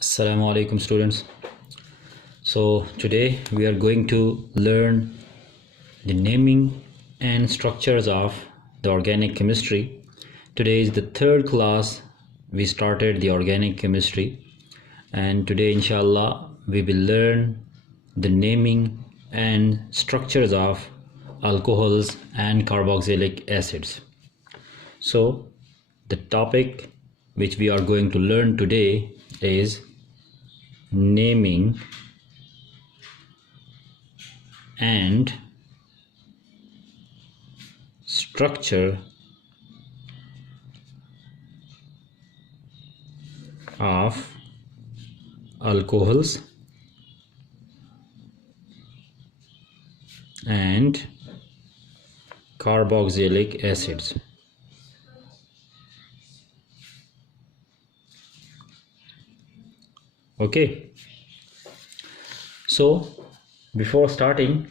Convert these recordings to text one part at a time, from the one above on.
Assalamu alaikum students. So today we are going to learn the naming and structures of the organic chemistry. Today is the third class we started the organic chemistry, and today inshallah we will learn the naming and structures of alcohols and carboxylic acids. So the topic which we are going to learn today is naming and structure of alcohols and carboxylic acids. Okay, so before starting,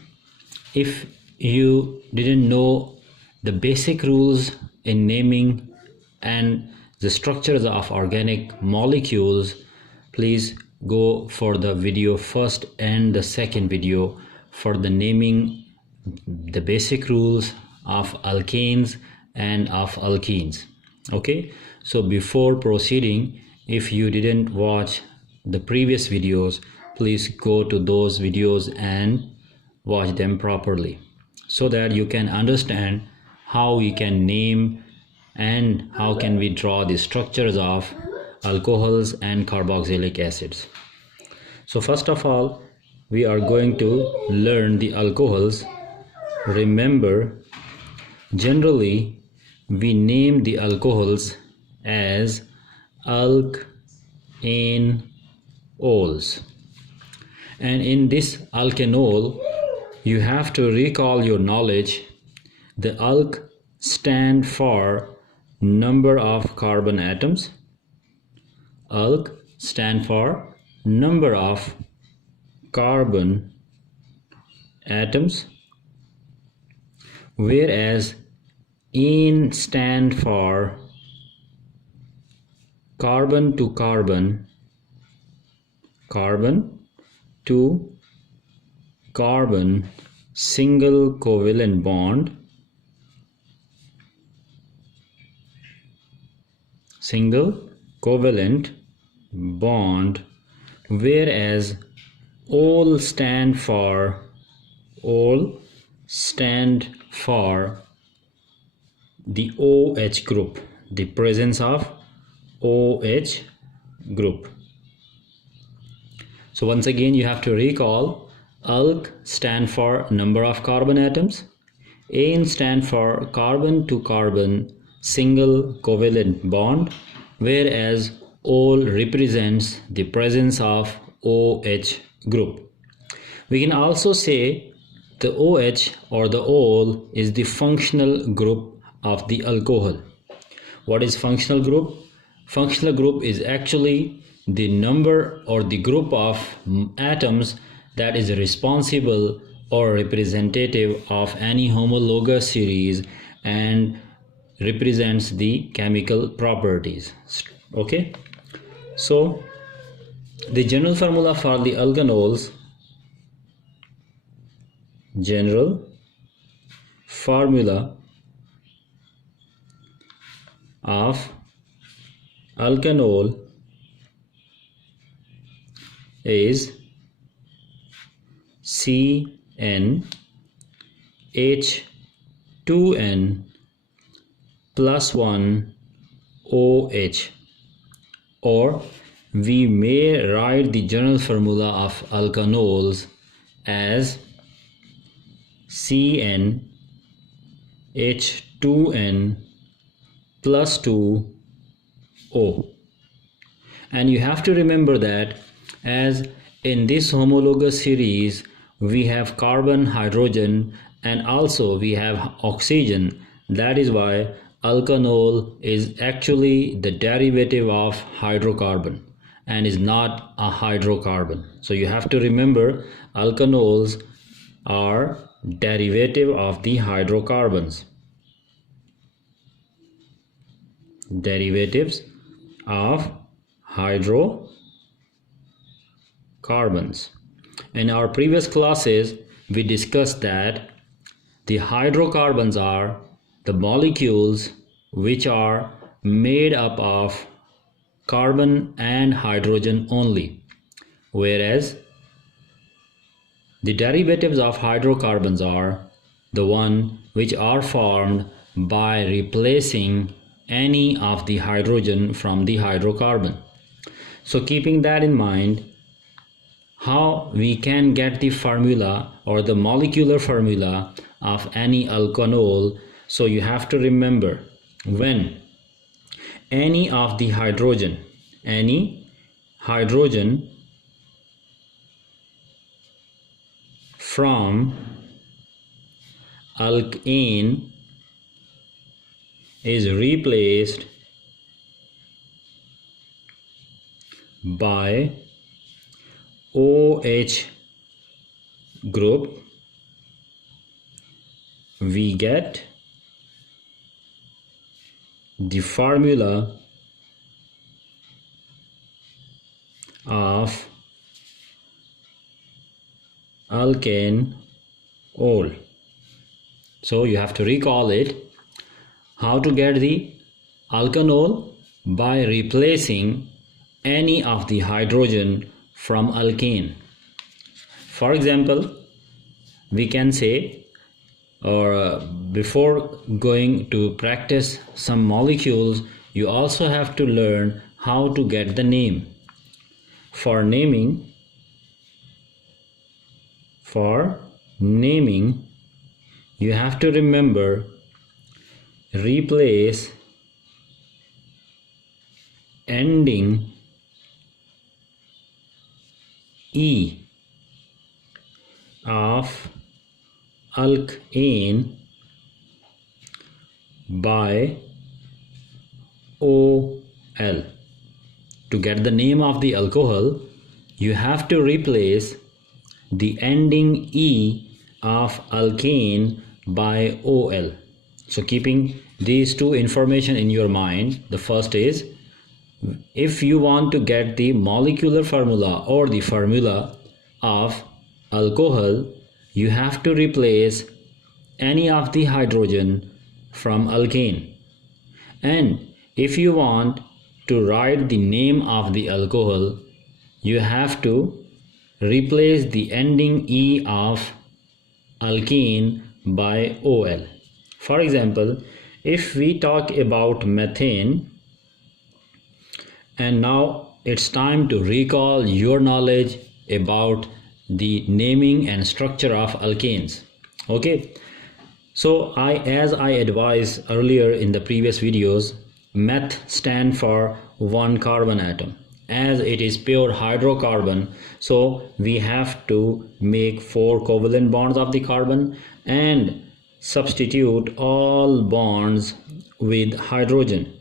if you didn't know the basic rules in naming and the structures of organic molecules, please go for the video first and the second video for the naming the basic rules of alkanes and of alkenes. Okay, so before proceeding, if you didn't watch the previous videos, please go to those videos and watch them properly so that you can understand how we can name and how can we draw the structures of alcohols and carboxylic acids. So first of all, we are going to learn the alcohols. Remember, generally we name the alcohols as alkanols, and in this alkanol you have to recall your knowledge. The alk stand for number of carbon atoms. Alk stand for number of carbon atoms, whereas ene stand for carbon to carbon, carbon to carbon single covalent bond, single covalent bond, whereas ol stand for the OH group, the presence of OH group. So once again you have to recall, alk stand for number of carbon atoms, ane stand for carbon to carbon single covalent bond, whereas ol represents the presence of OH group. We can also say the OH or the ol is the functional group of the alcohol. What is functional group? Functional group is actually the number or the group of atoms that is responsible or representative of any homologous series and represents the chemical properties. Okay, so the general formula for the alkanols, general formula of alkanol is CnH2n plus 1 OH, or we may write the general formula of alkanols as CnH2n plus 2 O. And you have to remember that as in this homologous series we have carbon, hydrogen, and also we have oxygen. That is why alkanol is actually the derivative of hydrocarbon and is not a hydrocarbon. So you have to remember, alkanols are derivative of the hydrocarbons, derivatives of hydrocarbons. hydrocarbons. In our previous classes, we discussed that the hydrocarbons are the molecules which are made up of carbon and hydrogen only, whereas the derivatives of hydrocarbons are the one which are formed by replacing any of the hydrogen from the hydrocarbon. So keeping that in mind, how we can get the formula or the molecular formula of any alkanol? So you have to remember, when any hydrogen from alkane is replaced by OH group, we get the formula of alkanol. So you have to recall it. How to get the alkanol? By replacing any of the hydrogen from alkane. For example, we can say, or before going to practice some molecules, you also have to learn how to get the name. For naming, you have to remember, replace ending E of alkane by OL. To get the name of the alcohol, you have to replace the ending E of alkane by OL. So keeping these two information in your mind, the first is, if you want to get the molecular formula or the formula of alcohol, you have to replace any of the hydrogen from alkane. And if you want to write the name of the alcohol, you have to replace the ending E of alkane by OL. For example, if we talk about methane, and now it's time to recall your knowledge about the naming and structure of alkanes. Okay, so as I advised earlier in the previous videos, meth stand for one carbon atom. As it is pure hydrocarbon, so we have to make 4 covalent bonds of the carbon and substitute all bonds with hydrogen.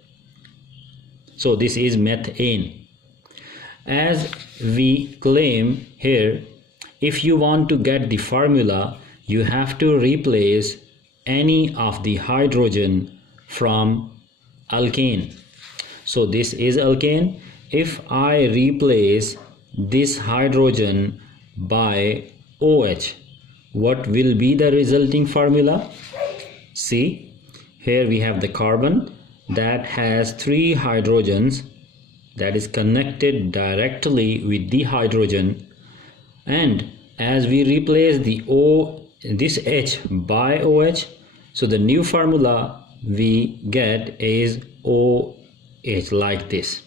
So this is methane. As we claim here, if you want to get the formula, you have to replace any of the hydrogen from alkane. So this is alkane. If I replace this hydrogen by OH, what will be the resulting formula? See, here we have the carbon that has 3 hydrogens that is connected directly with the hydrogen, and as we replace this H by OH, so the new formula we get is OH, like this.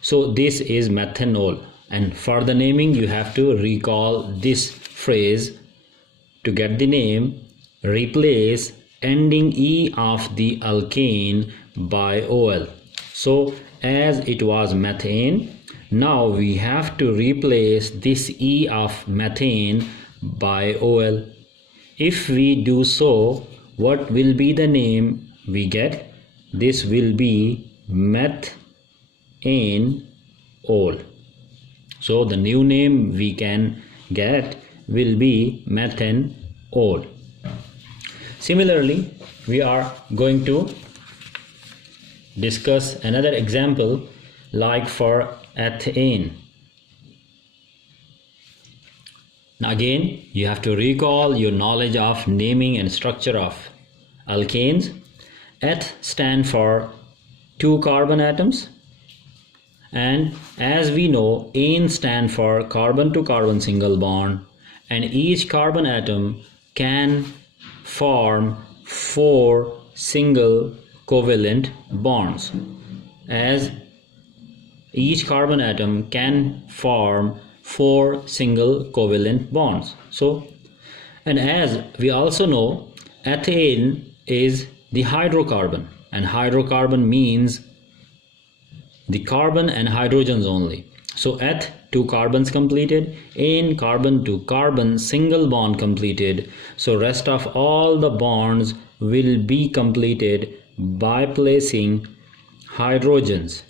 So this is methanol, and for the naming you have to recall this phrase. To get the name, replace ending E of the alkane by OL. So as it was methane, now we have to replace this E of methane by OL. If we do so, what will be the name we get? This will be methanol. So the new name we can get will be methanol. Similarly, we are going to discuss another example, like for ethane. Again, you have to recall your knowledge of naming and structure of alkanes. Eth stand for 2 carbon atoms, and as we know, ane stand for carbon to carbon single bond, and each carbon atom can form 4 single covalent bonds, as each carbon atom can form 4 single covalent bonds. So, and as we also know, ethane is the hydrocarbon, and hydrocarbon means the carbon and hydrogens only. So eth 2 carbons completed, ane carbon to carbon single bond completed. So rest of all the bonds will be completed by placing hydrogens.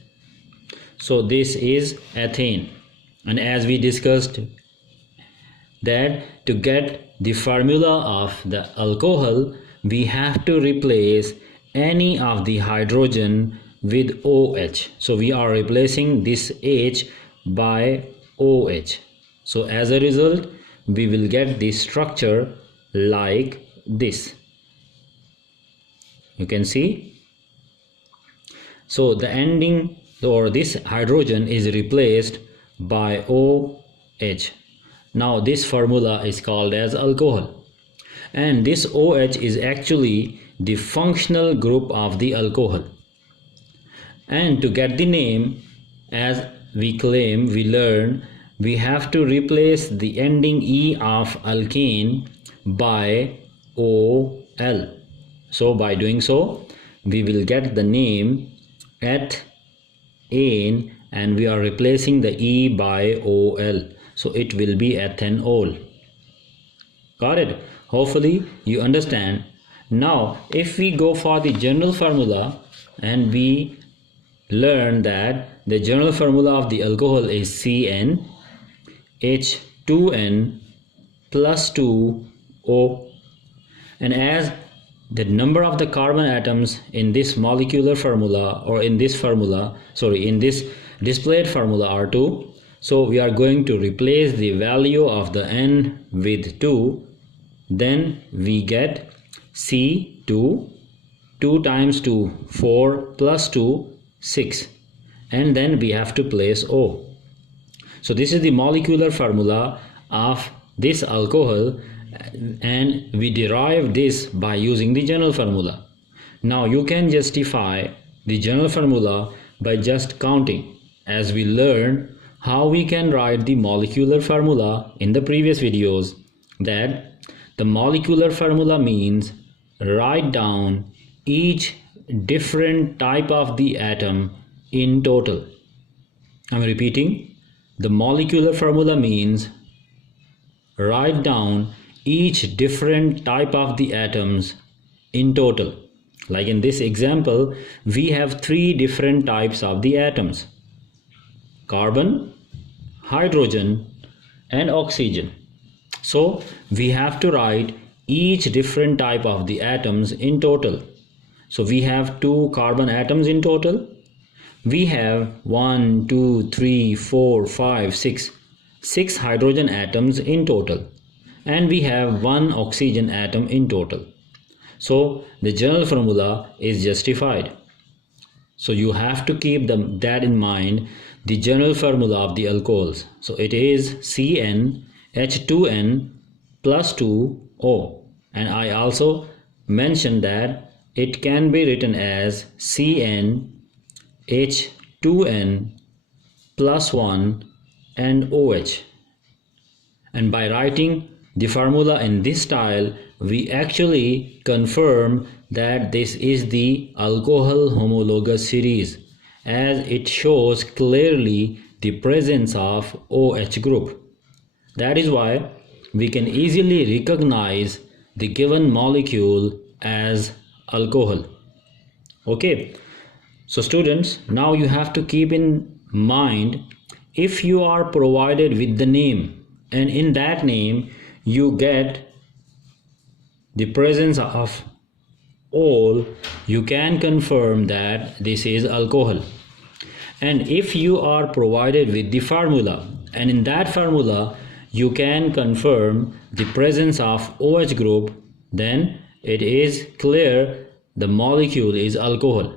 So this is ethane. And as we discussed that to get the formula of the alcohol, we have to replace any of the hydrogen with OH. So we are replacing this H by OH. So as a result, we will get the structure like this. You can see. So the ending or this hydrogen is replaced by OH. Now this formula is called as alcohol, and this OH is actually the functional group of the alcohol. And to get the name, as we claim, we learn, we have to replace the ending E of alkane by OL. So by doing so, we will get the name ethane, and we are replacing the E by OL. So it will be ethanol. Got it? Hopefully you understand. Now if we go for the general formula, and we learn that the general formula of the alcohol is CN H2N plus 2O, and as the number of the carbon atoms in this molecular formula, or in this displayed formula are 2, so we are going to replace the value of the N with 2. Then we get C2, 2 times 2 4 plus 2 6, and then we have to place O. So this is the molecular formula of this alcohol, and we derive this by using the general formula. Now you can justify the general formula by just counting, as we learned how we can write the molecular formula in the previous videos, that the molecular formula means write down each different type of the atom in total. I'm repeating, the molecular formula means write down each different type of the atoms in total. Like in this example, we have 3 different types of the atoms: carbon, hydrogen, and oxygen. So we have to write each different type of the atoms in total. So we have 2 carbon atoms in total. We have 1, 2, 3, 4, 5, 6 hydrogen atoms in total, and we have 1 oxygen atom in total. So the general formula is justified. So you have to keep that in mind, the general formula of the alcohols. So it is CN H2N plus 2O, and I also mentioned that it can be written as CN H2N plus 1 and OH. And by writing the formula in this style, we actually confirm that this is the alcohol homologous series, as it shows clearly the presence of OH group. That is why we can easily recognize the given molecule as alcohol. Okay, so students, now you have to keep in mind, if you are provided with the name, and in that name you get the presence of ol, you can confirm that this is alcohol. And if you are provided with the formula, and in that formula you can confirm the presence of OH group, then it is clear the molecule is alcohol.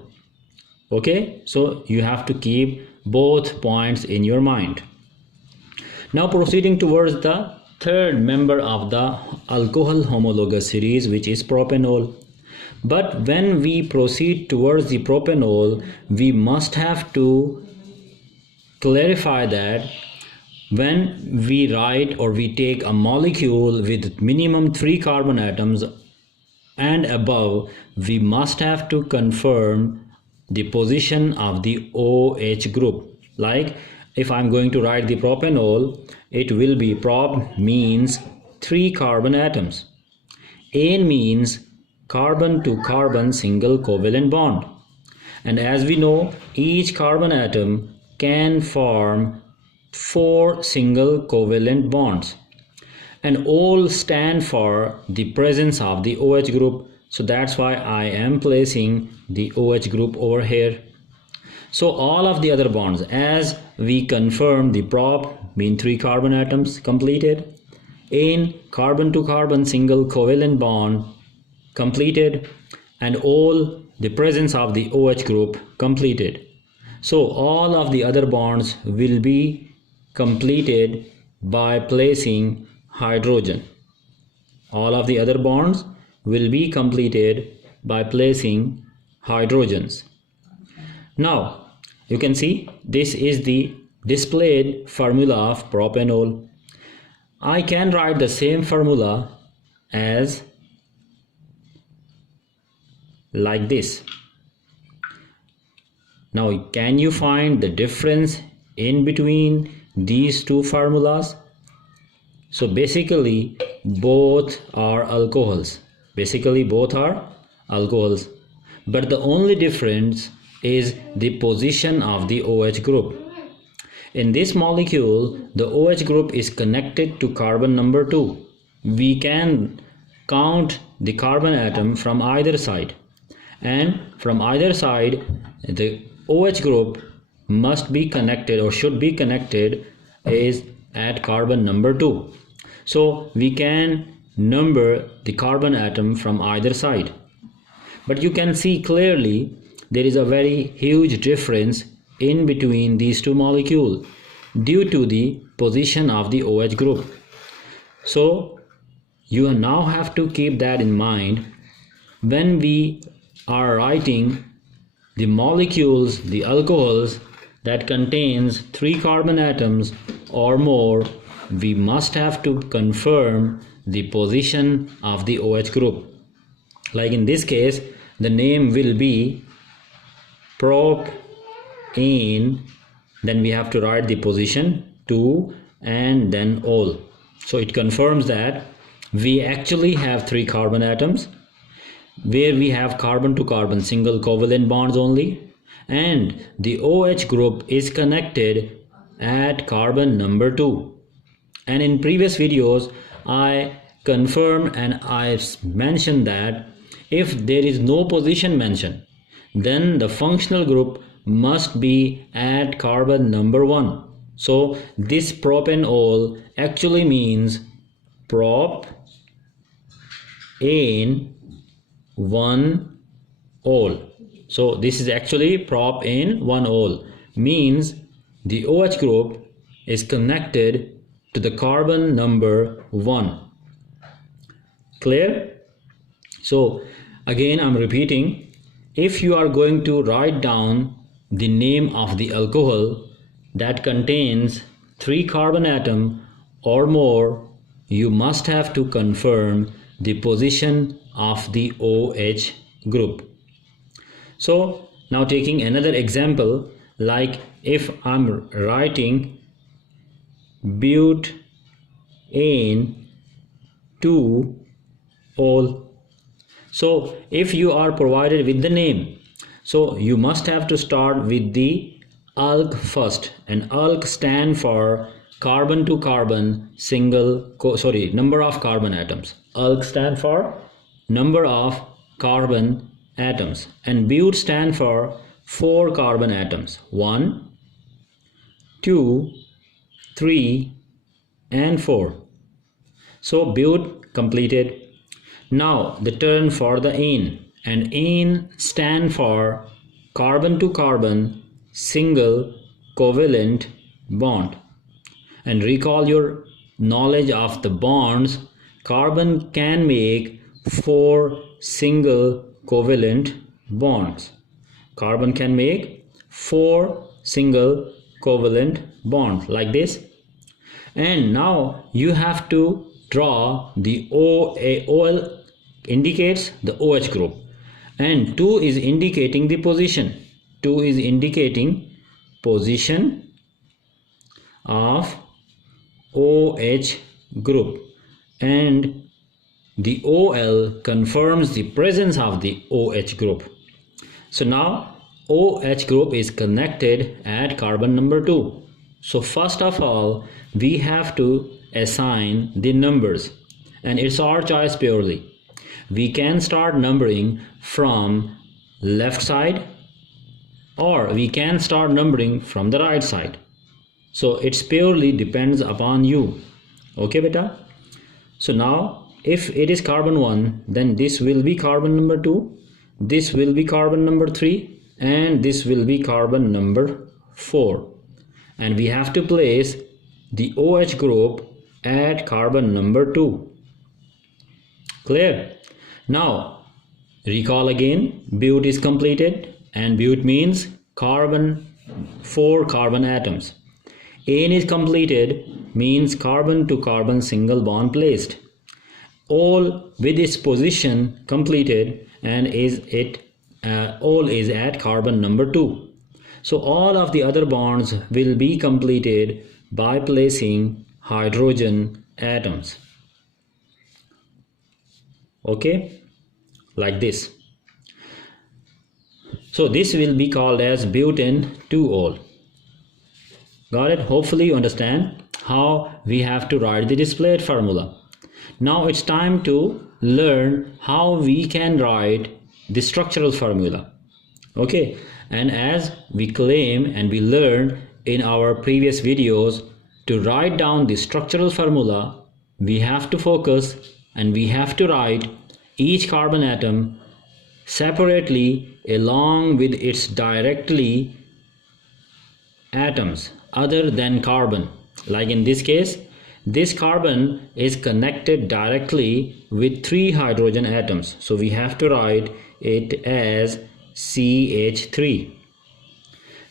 Okay, so you have to keep both points in your mind. Now proceeding towards the third member of the alcohol homologous series, which is propanol. But when we proceed towards the propanol, we must have to clarify that when we write or we take a molecule with minimum 3 carbon atoms and above, we must have to confirm the position of the OH group. Like if I'm going to write the propanol, it will be prop means 3 carbon atoms. An means carbon to carbon single covalent bond. And as we know, each carbon atom can form 4 single covalent bonds. And all stand for the presence of the OH group. So that's why I am placing the OH group over here. So all of the other bonds, as we confirm the prop mean 3 carbon atoms completed, in carbon to carbon single covalent bond completed, and all the presence of the OH group completed. So all of the other bonds will be completed by placing hydrogen. All of the other bonds will be completed by placing hydrogens. Now you can see this is the displayed formula of propanol. I can write the same formula as like this. Now can you find the difference in between these two formulas? So basically both are alcohols. But the only difference is the position of the OH group. In this molecule, the OH group is connected to carbon number 2. We can count the carbon atom from either side, and from either side the OH group must be connected or should be connected is at carbon number 2. So we can number the carbon atom from either side. But you can see clearly there is a very huge difference in between these two molecules due to the position of the OH group. So you now have to keep that in mind when we are writing the molecules, the alcohols that contains 3 carbon atoms or more. We must have to confirm the position of the OH group. Like in this case, the name will be prop in, then we have to write the position 2 and then all. So it confirms that we actually have 3 carbon atoms where we have carbon to carbon single covalent bonds only, and the OH group is connected at carbon number 2. And in previous videos I confirmed and I mentioned that if there is no position mentioned, then the functional group must be at carbon number 1. So this propanol actually means prop in 1 ol. So this is actually prop in 1 ol, means the OH group is connected to the carbon number 1. Clear? So again I'm repeating, if you are going to write down the name of the alcohol that contains 3 carbon atom or more, you must have to confirm the position of the OH group. So now taking another example, like if I'm writing butane 2-ol. So if you are provided with the name, so you must have to start with the alk first, and alk stand for carbon to carbon number of carbon atoms. Alk stand for number of carbon atoms, and but stand for 4 carbon atoms, 1, 2, 3 and 4. So but completed. Now the turn for the ene, and ene stand for carbon to carbon single covalent bond. And recall your knowledge of the bonds. Carbon can make 4 single covalent bonds. Carbon can make 4 single covalent bonds like this. And now you have to draw the OL indicates the OH group, and 2 is indicating the position. 2 is indicating position of OH group, and the OL confirms the presence of the OH group. So now OH group is connected at carbon number 2. So first of all, we have to assign the numbers, and it's our choice purely. We can start numbering from left side, or we can start numbering from the right side. So it's purely depends upon you. Okay beta? So now if it is carbon 1, then this will be carbon number 2, this will be carbon number 3, and this will be carbon number 4. And we have to place the OH group at carbon number 2. Clear? Now recall again, but is completed, and but means carbon, 4 carbon atoms. Ene is completed means carbon to carbon single bond placed. All with its position completed, and all is at carbon number 2. So all of the other bonds will be completed by placing hydrogen atoms. Okay, like this. So this will be called as butane 2-ol. Got it? Hopefully you understand how we have to write the displayed formula. Now it's time to learn how we can write the structural formula. Okay, and as we claim and we learned in our previous videos, to write down the structural formula, we have to focus and we have to write each carbon atom separately along with its directly atoms other than carbon. Like in this case, this carbon is connected directly with 3 hydrogen atoms, so we have to write it as CH3.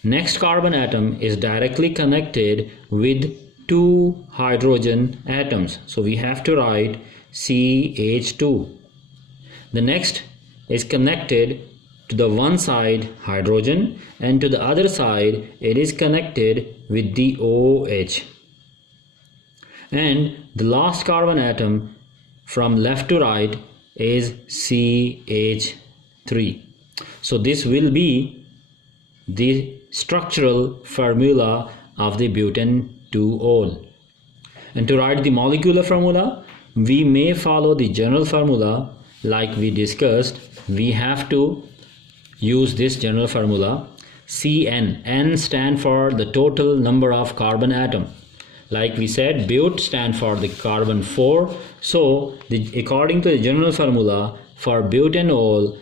Next carbon atom is directly connected with 2 hydrogen atoms, so we have to write CH2. The next is connected to the one side hydrogen, and to the other side it is connected with the OH. And the last carbon atom from left to right is CH3. So this will be the structural formula of the butane 2-ol. And to write the molecular formula, we may follow the general formula like we discussed. We have to use this general formula. Cn, N stand for the total number of carbon atom. Like we said, but stand for the carbon 4. So according to the general formula for butanol,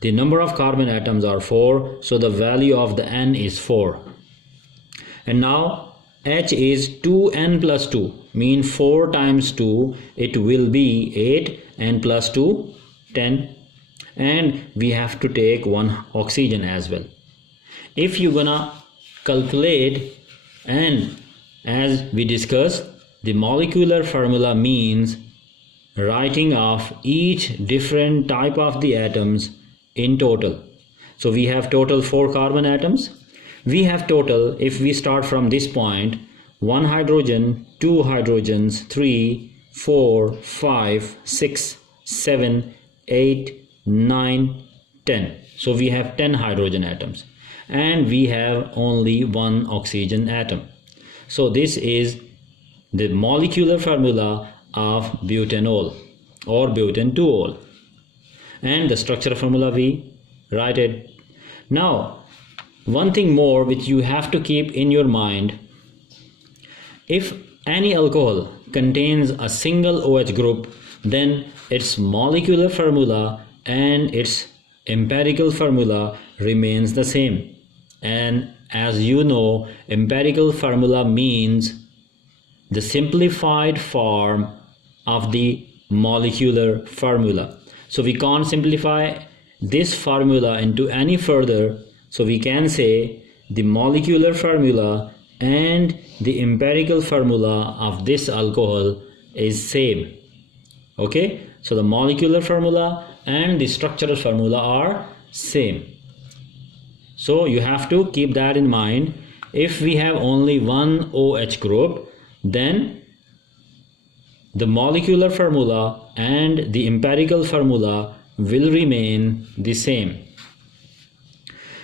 the number of carbon atoms are 4, so the value of the N is 4. And now H is 2N plus 2, mean 4 times 2, it will be 8, and plus 2, 10. And we have to take 1 oxygen as well. If you're gonna calculate, and as we discussed, the molecular formula means writing of each different type of the atoms in total. So we have total 4 carbon atoms. We have total, if we start from this point, 1 hydrogen, 2 hydrogens, 3, 4, 5, 6, 7, 8, 9, 10. So we have 10 hydrogen atoms, and we have only 1 oxygen atom. So this is the molecular formula of butanol or butane 2-ol. And the structural formula we write it. Now one thing more which you have to keep in your mind, if any alcohol contains a single OH group, then its molecular formula and its empirical formula remains the same. And as you know, empirical formula means the simplified form of the molecular formula. So we can't simplify this formula into any further, so we can say the molecular formula and the empirical formula of this alcohol is same. Okay, so the molecular formula and the structural formula are same. So you have to keep that in mind. If we have only one OH group, then the molecular formula and the empirical formula will remain the same.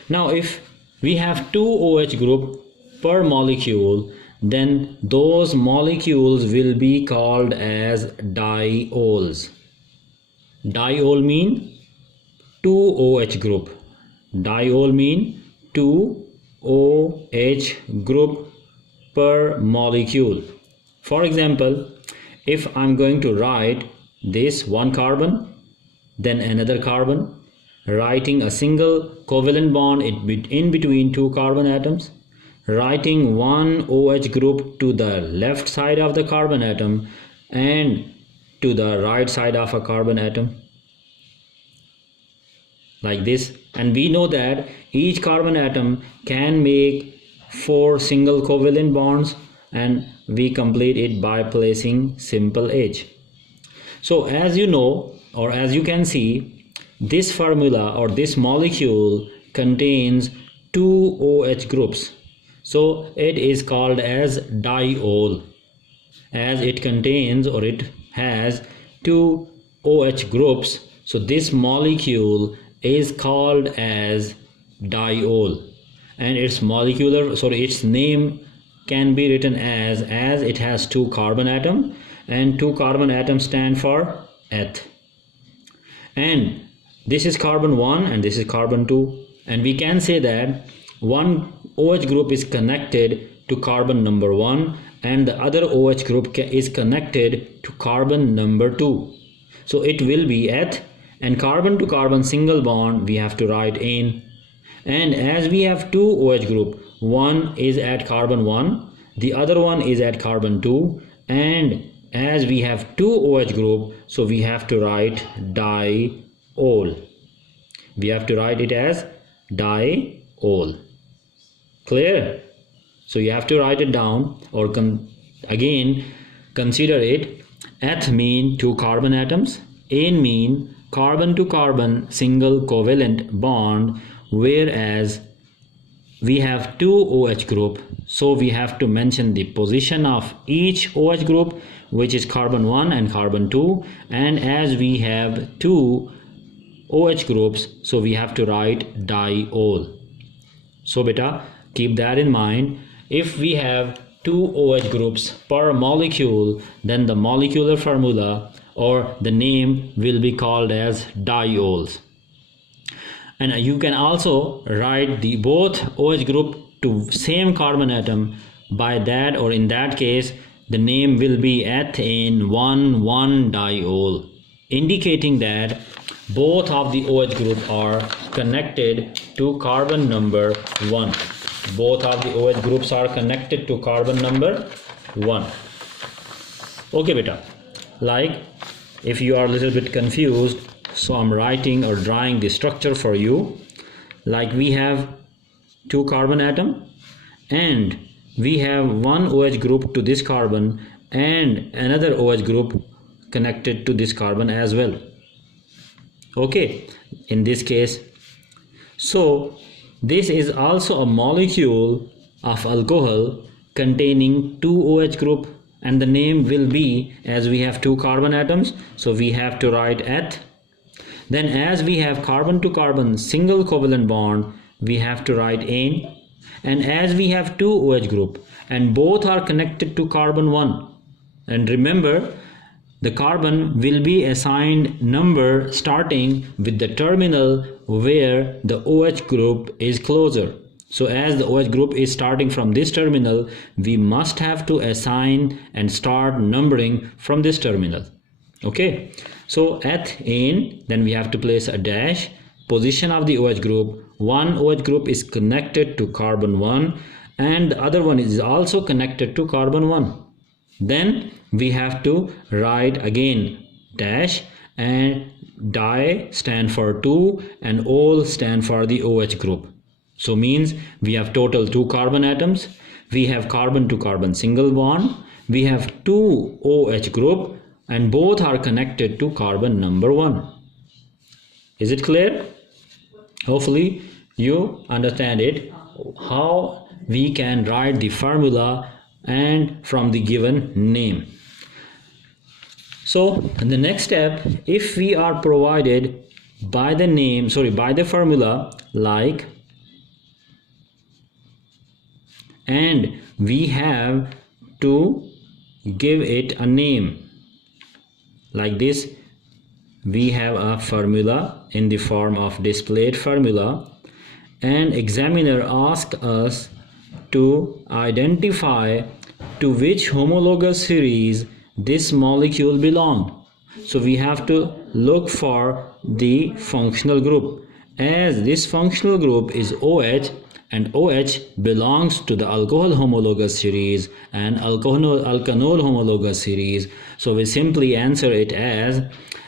Now if we have two OH group per molecule, then those molecules will be called as diols. Diol mean two OH group. Diol mean two OH group per molecule. For example, if I'm going to write this one carbon, then another carbon, writing a single covalent bond in between two carbon atoms, writing one OH group to the left side of the carbon atom and to the right side of a carbon atom, like this. And we know that each carbon atom can make 4 single covalent bonds, and we complete it by placing simple H. So as you know, or as you can see, this formula or this molecule contains two OH groups, so it is called as diol, as it contains or it has two OH groups. So this molecule is called as diol, and its its name can be written as it has two carbon atoms, and two carbon atoms stand for eth, and this is carbon 1 and this is carbon 2, and we can say that one OH group is connected to carbon number 1 and the other OH group is connected to carbon number 2. So it will be eth, and carbon to carbon single bond we have to write in. And as we have two OH group, one is at carbon 1, the other one is at carbon 2, and as we have two OH group, so we have to write diol. We have to write it as diol. Clear? So you have to write it down, or again consider it. Eth mean two carbon atoms, ane mean carbon to carbon single covalent bond, whereas we have two OH group, so we have to mention the position of each OH group, which is carbon 1 and carbon 2, and as we have two OH groups, so we have to write diol. So beta, keep that in mind. If we have two OH groups per molecule, then the molecular formula or the name will be called as diols. And you can also write the both OH group to same carbon atom. By that, or in that case, the name will be ethane 1,1-diol, indicating that both of the OH group are connected to carbon number 1. Both of the OH groups are connected to carbon number 1. Okay beta, like if you are a little bit confused, so I'm writing or drawing the structure for you. Like we have two carbon atom and we have one OH group to this carbon and another OH group connected to this carbon as well. Okay, in this case, so this is also a molecule of alcohol containing two OH group, and the name will be, as we have two carbon atoms, so we have to write eth. Then as we have carbon to carbon single covalent bond, we have to write ane. And as we have two OH group and both are connected to carbon 1, and remember the carbon will be assigned number starting with the terminal where the OH group is closer. So as the OH group is starting from this terminal, we must have to assign and start numbering from this terminal. Okay, so at N, then we have to place a dash, position of the OH group. One OH group is connected to carbon 1 and the other one is also connected to carbon 1. Then we have to write again dash, and di stand for 2 and ol stand for the OH group. So means we have total 2 carbon atoms, we have carbon to carbon single bond, we have 2 OH group and both are connected to carbon number 1. Is it clear? Hopefully you understand it, how we can write the formula and from the given name. So in the next step, if we are provided by the formula like, and we have to give it a name like this, we have a formula in the form of displayed formula, and examiner asks us to identify to which homologous series this molecule belongs. So we have to look for the functional group. As this functional group is OH, and OH belongs to the alcohol homologous series and alkanol homologous series, so we simply answer it as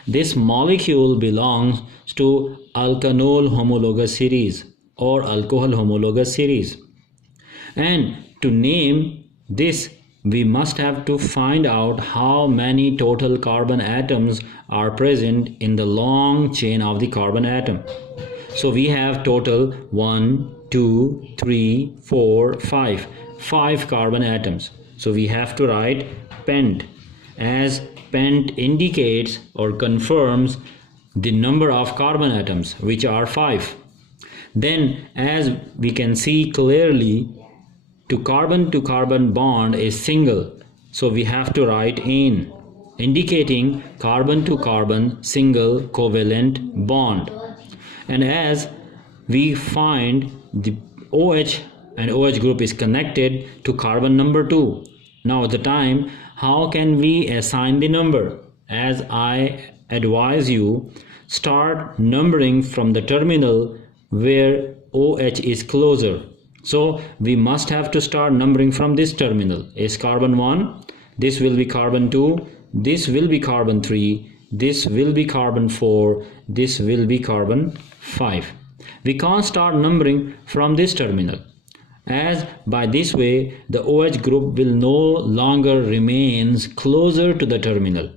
this molecule belongs to alkanol homologous series or alcohol homologous series. And to name this, we must have to find out how many total carbon atoms are present in the long chain of the carbon atom. So we have total 1, 2, 3, 4, 5 carbon atoms. So we have to write pent, as pent indicates or confirms the number of carbon atoms, which are 5. Then as we can see clearly, to carbon bond is single, so we have to write in, indicating carbon to carbon single covalent bond. And as we find the OH and OH group is connected to carbon number 2. Now at the time, how can we assign the number? As I advise you, start numbering from the terminal where OH is closer. So we must have to start numbering from this terminal. Is carbon 1, this will be carbon 2, this will be carbon 3, this will be carbon 4, this will be carbon 5. We can't start numbering from this terminal, as by this way the OH group will no longer remains closer to the terminal.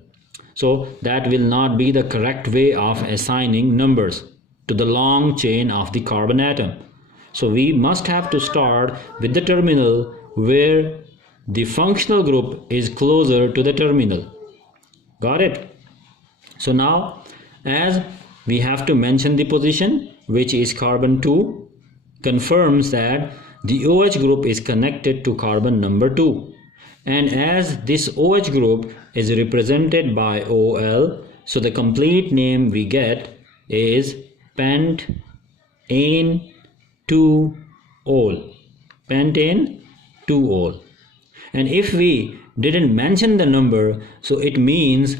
So that will not be the correct way of assigning numbers to the long chain of the carbon atom. So we must have to start with the terminal where the functional group is closer to the terminal. Got it? So now as we have to mention the position, which is carbon 2, confirms that the OH group is connected to carbon number 2. And as this OH group is represented by OL, so the complete name we get is pentane 2-ol, pentane 2-ol. And if we didn't mention the number, so it means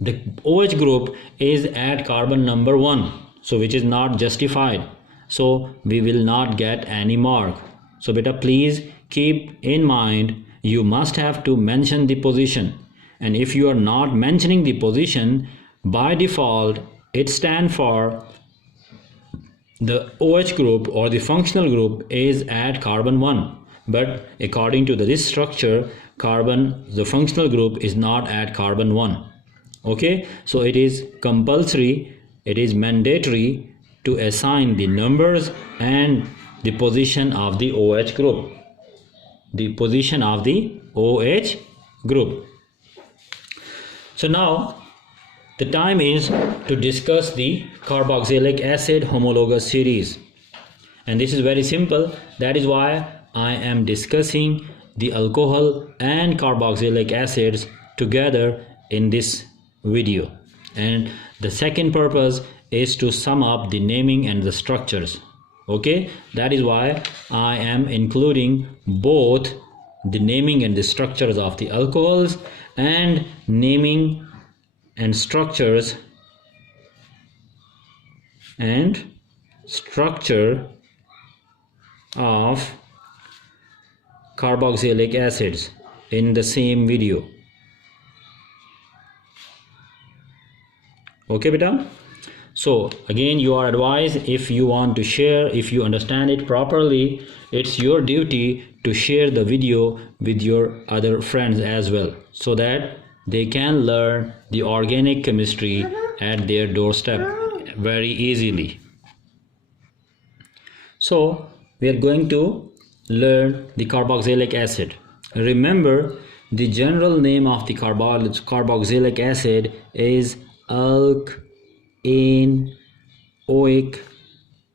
the OH group is at carbon number 1, so which is not justified, so we will not get any mark. So beta, please keep in mind, you must have to mention the position, and if you are not mentioning the position, by default it stands for the OH group or the functional group is at carbon 1, but according to this structure, the functional group is not at carbon 1. Okay, so it is compulsory, it is mandatory to assign the numbers and the position of the OH group. The position of the OH group. So now the time is to discuss the carboxylic acid homologous series, and this is very simple. That is why I am discussing the alcohol and carboxylic acids together in this video. And the second purpose is to sum up the naming and the structures. Okay, that is why I am including both the naming and the structures of the alcohols and naming and structure of carboxylic acids in the same video. Okay beta, so again you are advised, if you want to share, if you understand it properly, it's your duty to share the video with your other friends as well, so that they can learn the organic chemistry at their doorstep very easily. So we are going to learn the carboxylic acid. Remember, the general name of the carboxylic acid is alkanoic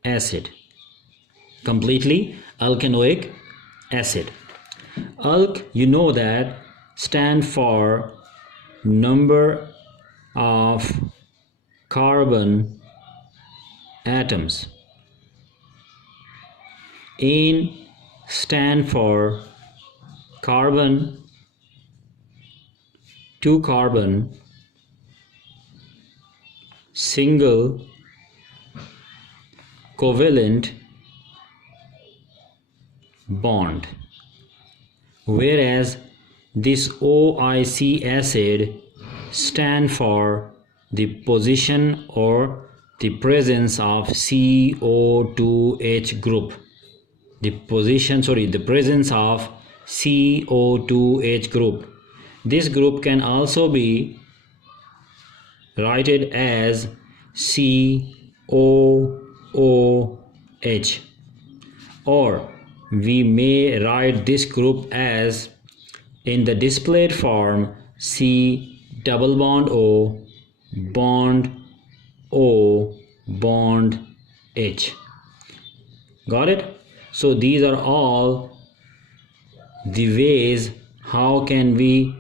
acid. Completely alkanoic acid. Alk, you know that, stand for number of carbon atoms. An stand for carbon to carbon single covalent bond, whereas this OIC acid stand for the position or the presence of CO2H group. The presence of CO2H group. This group can also be written as COOH, or we may write this group as, in the displayed form, C double bond O bond O bond H. Got it? So these are all the ways how can we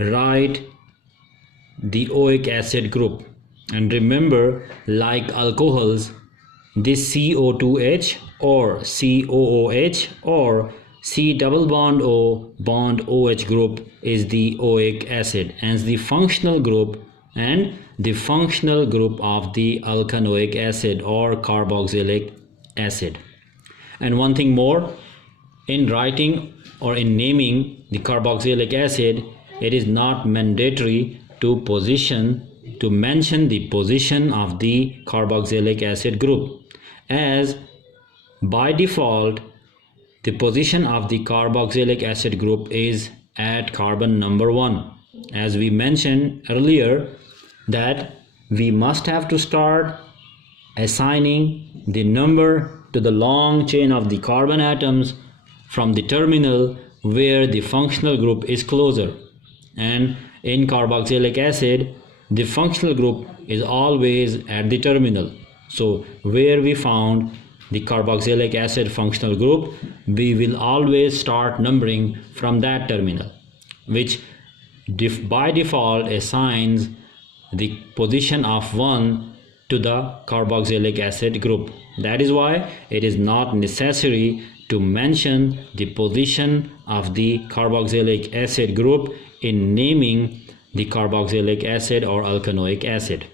write the oic acid group. And remember, like alcohols, this CO2H or COOH or C double bond O bond OH group is the oic acid, and the functional group of the alkanoic acid or carboxylic acid. And one thing more, in writing or in naming the carboxylic acid, it is not mandatory to mention the position of the carboxylic acid group, as by default the position of the carboxylic acid group is at carbon number 1. As we mentioned earlier, that we must have to start assigning the number to the long chain of the carbon atoms from the terminal where the functional group is closer. And in carboxylic acid, the functional group is always at the terminal. So where we found the carboxylic acid functional group, we will always start numbering from that terminal, which by default assigns the position of 1 to the carboxylic acid group. That is why it is not necessary to mention the position of the carboxylic acid group in naming the carboxylic acid or alkanoic acid.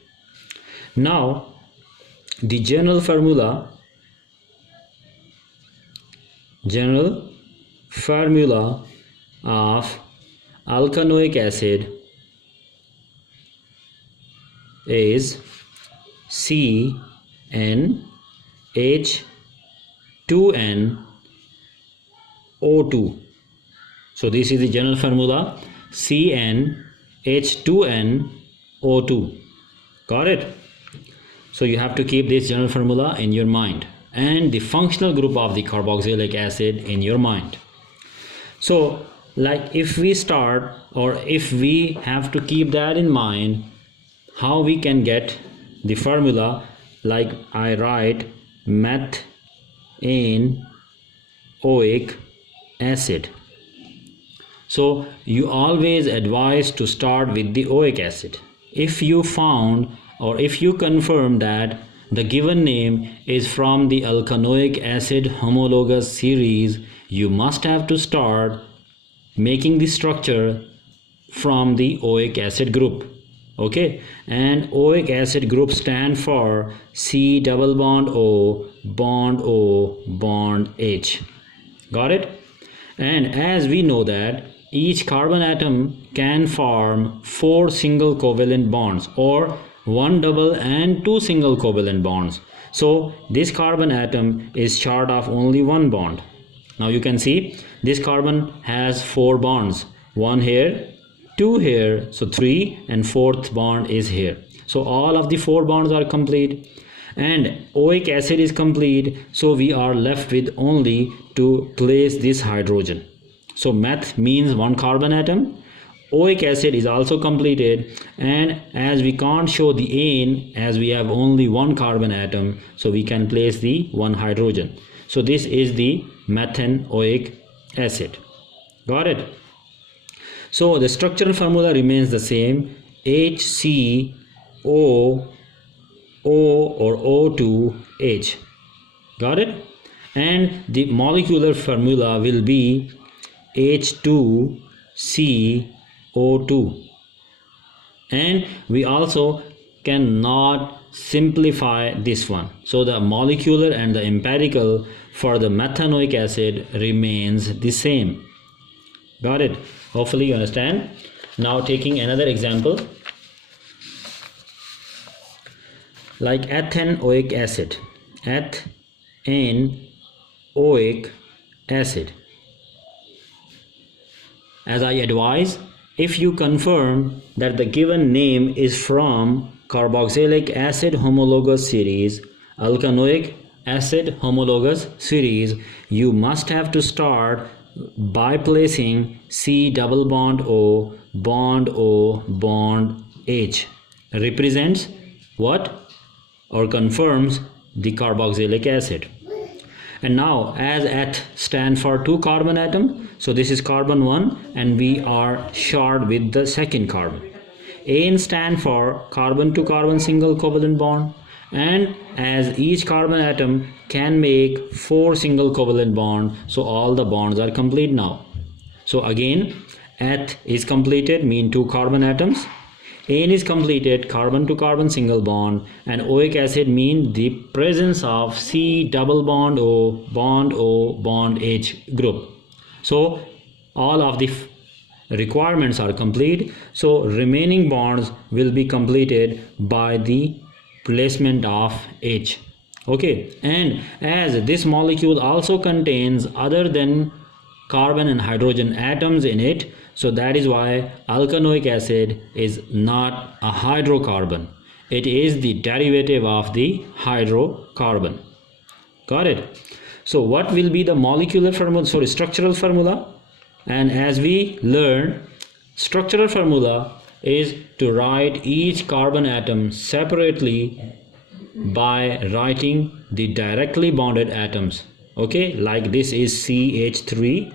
Now, the general formula of alkanoic acid is CnH2nO2. So this is the general formula, CnH2nO2. Got it? So you have to keep this general formula in your mind and the functional group of the carboxylic acid in your mind. So like if we start, or if we have to keep that in mind, how we can get the formula, like I write methanoic acid. So you always advise to start with the oic acid. If you found or if you confirm that the given name is from the alkanoic acid homologous series, you must have to start making the structure from the oic acid group. Okay, and oic acid group stand for C double bond O, bond H. Got it? And as we know that each carbon atom can form 4 single covalent bonds, or 1 double and 2 single covalent bonds. So this carbon atom is short of only 1 bond. Now you can see this carbon has 4 bonds, 1 here, 2 here, so 3, and 4th bond is here. So all of the 4 bonds are complete, and oic acid is complete, so we are left with only to place this hydrogen. So meth means 1 carbon atom, oic acid is also completed, and as we can't show the ane as we have only 1 carbon atom, so we can place the 1 hydrogen. So this is the methanoic acid. Got it? So the structural formula remains the same, HCO or O2H. Got it? And the molecular formula will be H2CO2. And we also cannot simplify this one. So the molecular and the empirical for the methanoic acid remains the same. Got it? Hopefully you understand. Now taking another example, like ethanoic acid. Ethanoic acid. As I advise, if you confirm that the given name is from carboxylic acid homologous series, alkanoic acid homologous series, you must have to start by placing C double bond O, bond H. Represents what? Or confirms the carboxylic acid. And now as eth stand for 2 carbon atom, so this is carbon 1 and we are short with the second carbon. Ane stand for carbon to carbon single covalent bond, and as each carbon atom can make 4 single covalent bond, so all the bonds are complete now. So again eth is completed, mean 2 carbon atoms. Ane is completed, carbon to carbon single bond, and oic acid mean the presence of C double bond O, bond H group. So all of the requirements are complete, so remaining bonds will be completed by the placement of H. Okay, and as this molecule also contains other than carbon and hydrogen atoms in it, so that is why alkanoic acid is not a hydrocarbon. It is the derivative of the hydrocarbon. Got it? So what will be the molecular formula, sorry, structural formula? And as we learn, structural formula is to write each carbon atom separately by writing the directly bonded atoms. Okay, like this is CH3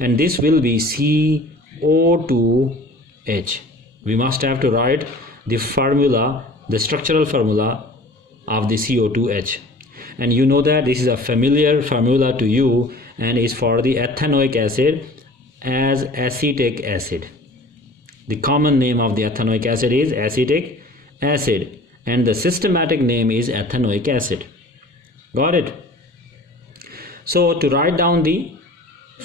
and this will be CO2H. We must have to write the formula, the structural formula of the CO2H. And you know that this is a familiar formula to you and is for the ethanoic acid as acetic acid. The common name of the ethanoic acid is acetic acid and the systematic name is ethanoic acid. Got it? So to write down the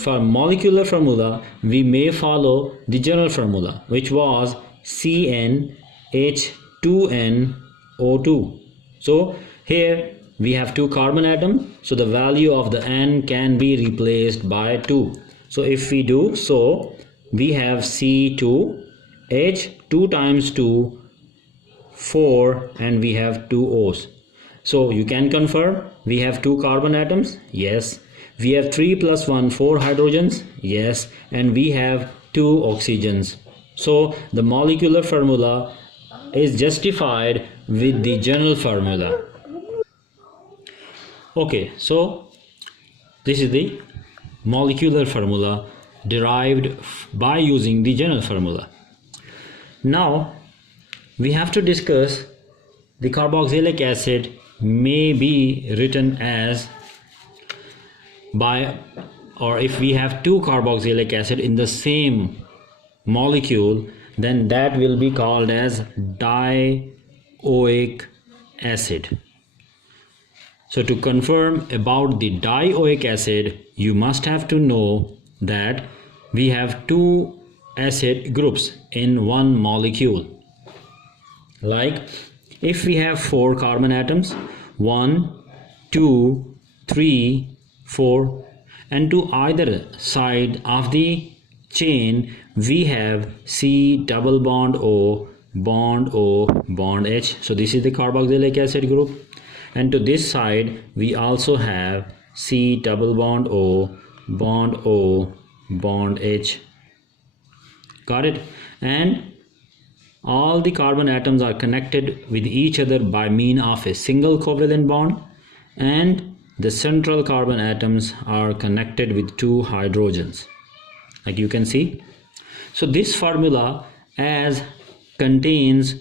molecular formula, we may follow the general formula, which was CnH2nO2. So here we have 2 carbon atoms, so the value of the N can be replaced by 2. So if we do so, we have C2H, 2 times 2, 4, and we have 2 O's. So you can confirm we have 2 carbon atoms, yes. We have 3 plus 1, 4 hydrogens, yes. And we have 2 oxygens. So the molecular formula is justified with the general formula. Okay, so this is the molecular formula derived by using the general formula. Now we have to discuss the carboxylic acid may be written as or if we have two carboxylic acid in the same molecule, then that will be called as dioic acid. So to confirm about the dioic acid, you must have to know that we have two acid groups in one molecule. Like if we have 4 carbon atoms, 1, 2, 3, 4, and to either side of the chain we have C double bond O, bond H. So this is the carboxylic acid group. And to this side we also have C double bond O, bond H. Got it? And all the carbon atoms are connected with each other by means of a single covalent bond, and the central carbon atoms are connected with 2 hydrogens, like you can see. So this formula as contains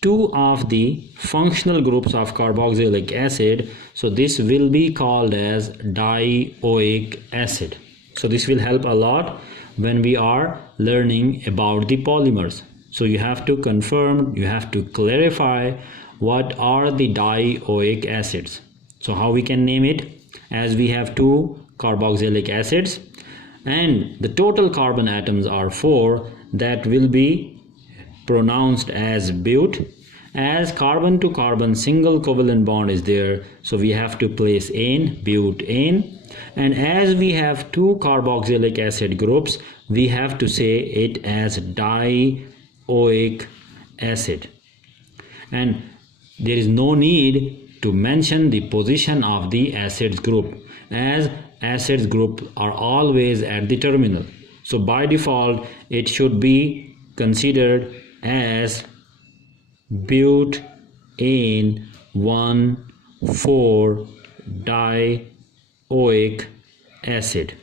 2 of the functional groups of carboxylic acid, so this will be called as dioic acid. So this will help a lot when we are learning about the polymers. So you have to confirm, you have to clarify what are the dioic acids. So how we can name it? As we have 2 carboxylic acids and the total carbon atoms are 4, that will be pronounced as but. As carbon to carbon single covalent bond is there, so we have to place N, butane. And as we have 2 carboxylic acid groups, we have to say it as dioic acid. And there is no need to mention the position of the acids group, as acids group are always at the terminal. So by default it should be considered as butane 1,4 dioic acid.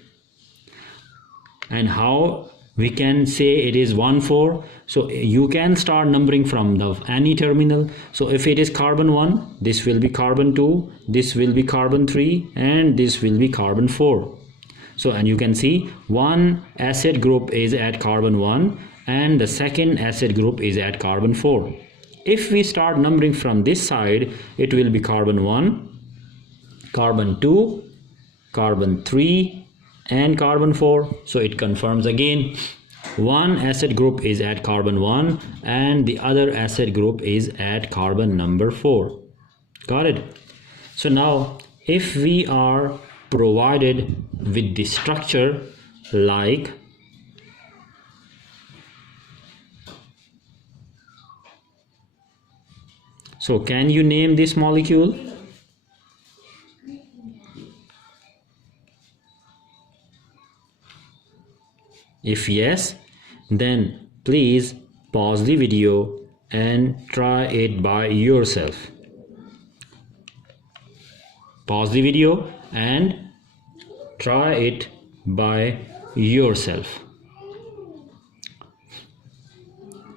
And how we can say it is 1,4? So you can start numbering from any terminal. So if it is carbon 1, this will be carbon 2, this will be carbon 3, and this will be carbon 4. So and you can see one acid group is at carbon 1 and the second acid group is at carbon 4. If we start numbering from this side, it will be carbon 1, carbon 2, carbon 3, and carbon 4. So it confirms again, one acid group is at carbon 1 and the other acid group is at carbon number 4. Got it? So now if we are provided with the structure like so, can you name this molecule? If yes, then please pause the video and try it by yourself. Pause the video and try it by yourself.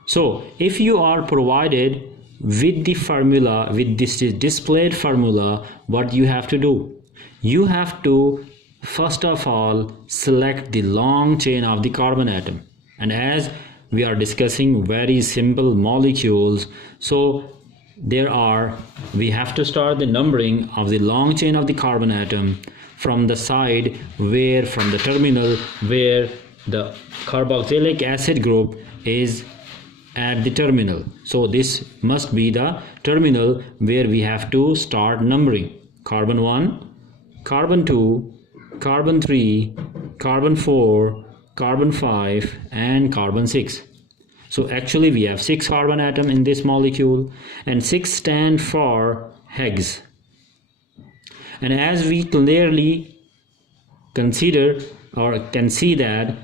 So, if you are provided with the formula, with this displayed formula, what you have to do? You have to first of all select the long chain of the carbon atom. And as we are discussing very simple molecules, so we have to start the numbering of the long chain of the carbon atom from the side where, from the terminal where the carboxylic acid group is at the terminal. So this must be the terminal where we have to start numbering. Carbon 1, carbon 2, carbon 3, carbon 4, carbon 5, and carbon 6. So actually we have 6 carbon atoms in this molecule, and 6 stand for hex. And as we clearly consider or can see that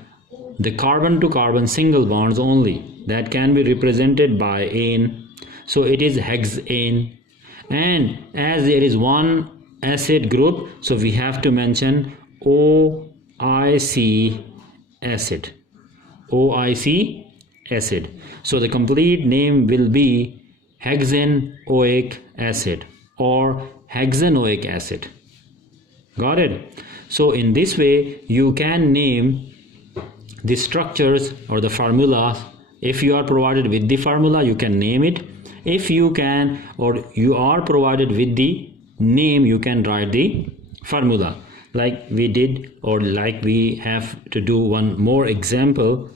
the carbon to carbon single bonds only that can be represented by N, so it is hexane. And as there is one acid group, so we have to mention OIC acid. OIC acid. So the complete name will be hexanoic acid or hexanoic acid. Got it? So in this way you can name the structures or the formulas. If you are provided with the formula, you can name it. If you can, or you are provided with the name, you can write the formula like we did, or like we have to do one more example.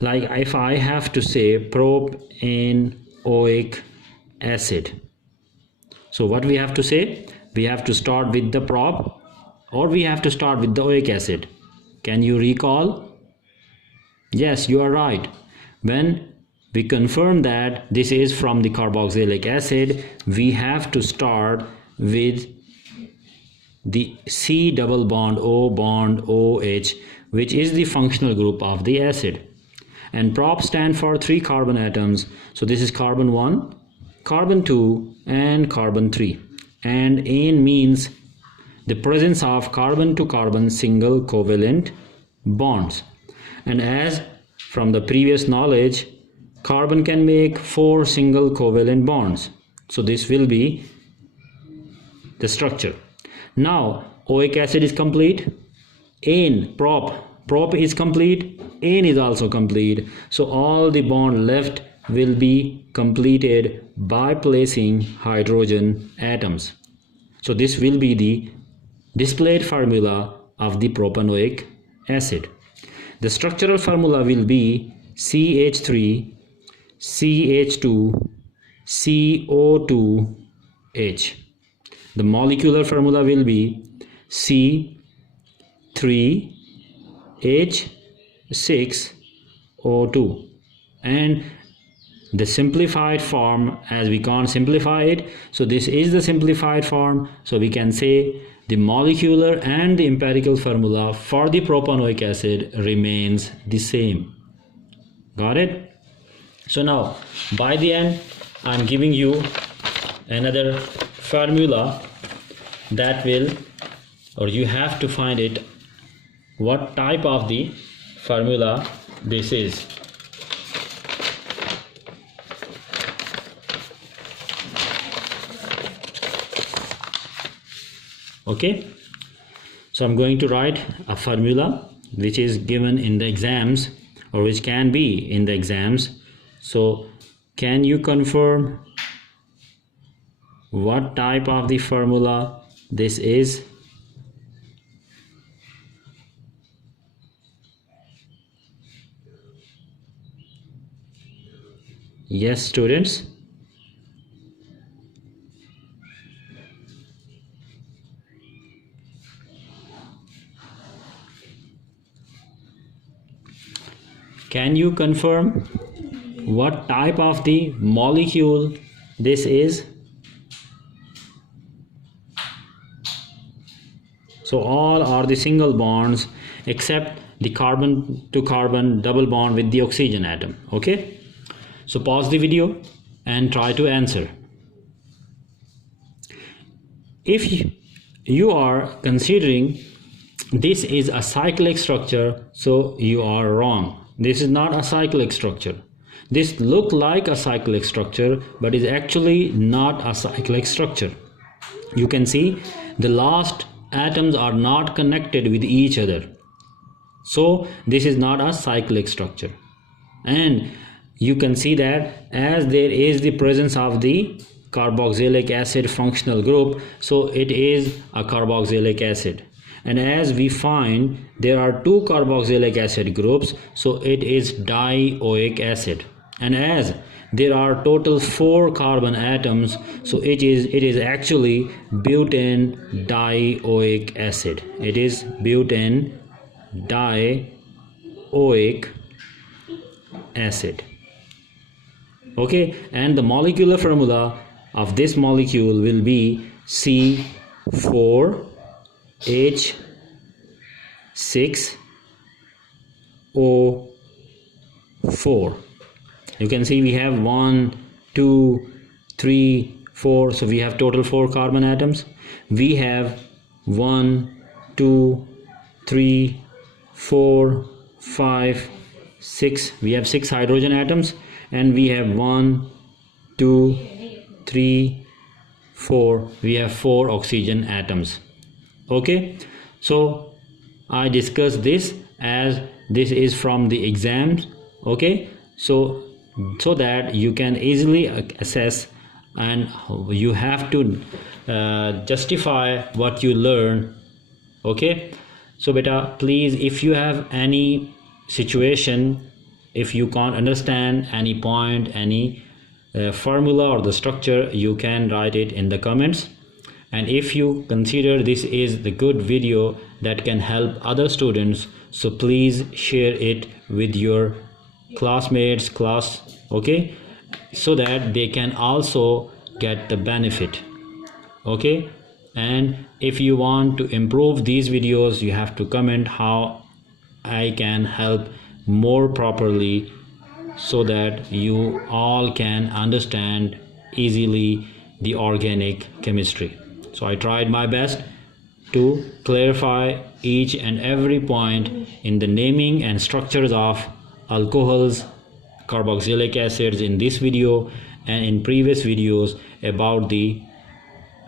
Like if I have to say propanoic acid, so what we have to say? We have to start with the prop, or we have to start with the oic acid. Can you recall? Yes, you are right. When we confirm that this is from the carboxylic acid, we have to start with the C double bond O bond OH, which is the functional group of the acid. And prop stand for 3 carbon atoms. So this is carbon 1, carbon 2 and carbon 3. And ane means the presence of carbon to carbon single covalent bonds. And as from the previous knowledge, carbon can make 4 single covalent bonds. So this will be the structure. Now oic acid is complete, ane prop is complete, ane is also complete. So all the bond left will be completed by placing hydrogen atoms. So this will be the displayed formula of the propanoic acid. The structural formula will be CH3 CH2 CO2H. The molecular formula will be C3H6O2, and the simplified form, as we can't simplify it, so this is the simplified form, so we can say the molecular and the empirical formula for the propanoic acid remains the same. Got it? So now by the end I'm giving you another formula that will, or you have to find it, what type of the formula this is. Okay, so I'm going to write a formula which is given in the exams, or which can be in the exams. So can you confirm what type of the formula this is? Yes, students. Can you confirm what type of the molecule this is? So all are the single bonds except the carbon to carbon double bond with the oxygen atom. Okay, so pause the video and try to answer. If you are considering this is a cyclic structure, so you are wrong. This is not a cyclic structure. This looks like a cyclic structure, but is actually not a cyclic structure. You can see the last atoms are not connected with each other. So this is not a cyclic structure. And you can see that as there is the presence of the carboxylic acid functional group, so it is a carboxylic acid. And as we find there are 2 carboxylic acid groups, so it is dioic acid. And as there are total 4 carbon atoms, so it is actually butane dioic acid. It is butane dioic acid. Okay, and the molecular formula of this molecule will be C4H6O4. You can see we have 1, 2, 3, 4. So we have total 4 carbon atoms. We have 1, 2, 3, 4, 5, 6. We have 6 hydrogen atoms, and we have 1, 2, 3, we have 4 oxygen atoms. Okay, so I discussed this as this is from the exams. Okay, so that you can easily assess, and you have to justify what you learn. Okay, so beta, please, if you have any situation, if you can't understand any point, any formula or the structure, you can write it in the comments. And if you consider this is the good video that can help other students, so please share it with your classmates, okay, so that they can also get the benefit. Okay, and if you want to improve these videos, you have to comment how I can help more properly, so that you all can understand easily the organic chemistry. So I tried my best to clarify each and every point in the naming and structures of alcohols, carboxylic acids in this video and in previous videos about the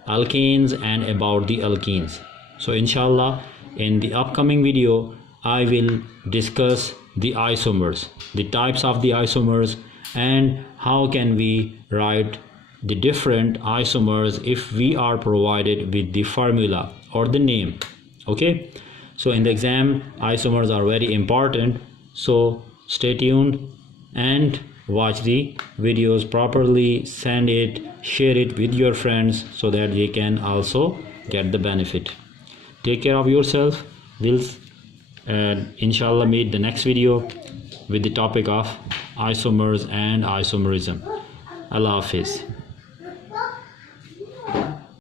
alkanes and about the alkenes. So inshallah, in the upcoming video I will discuss the isomers, the types of the isomers, and how can we write the different isomers if we are provided with the formula or the name. Okay, so in the exam isomers are very important, so stay tuned and watch the videos properly, send it, share it with your friends so that they can also get the benefit. Take care of yourself. We'll inshallah meet the next video with the topic of isomers and isomerism. Allah Hafiz.